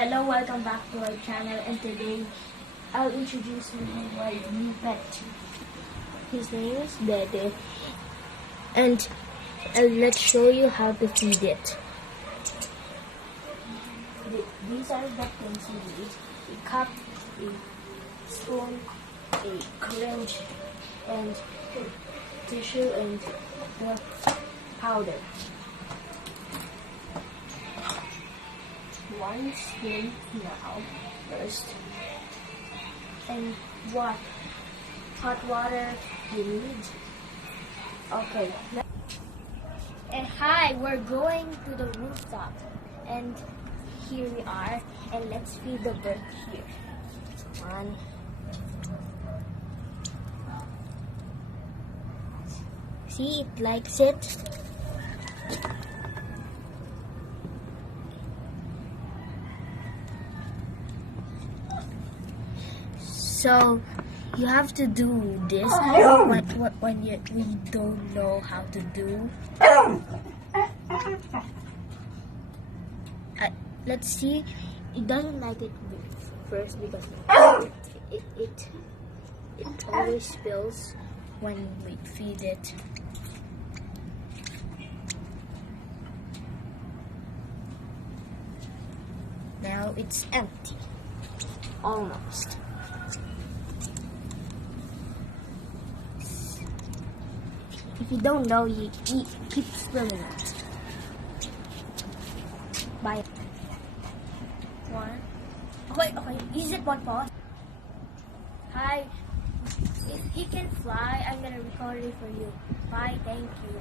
Hello, welcome back to our channel, and today I'll introduce you my new pet. His name is Dede, and let's show you how to feed it. These are the things we need: a cup, a spoon, a syringe, and tissue, and the powder. One spoon now first, and what hot water you need. Okay. And hi, we're going to the rooftop, and here we are, and let's feed the bird here. One. See, it likes it. So you have to do this when we don't know how to do. Let's see. It doesn't like it first because it always spills when we feed it. Now it's empty, almost. If you don't know, you keep spilling it. Bye. One. Okay. Use it one pause. Hi. If he can fly, I'm gonna record it for you. Bye. Thank you.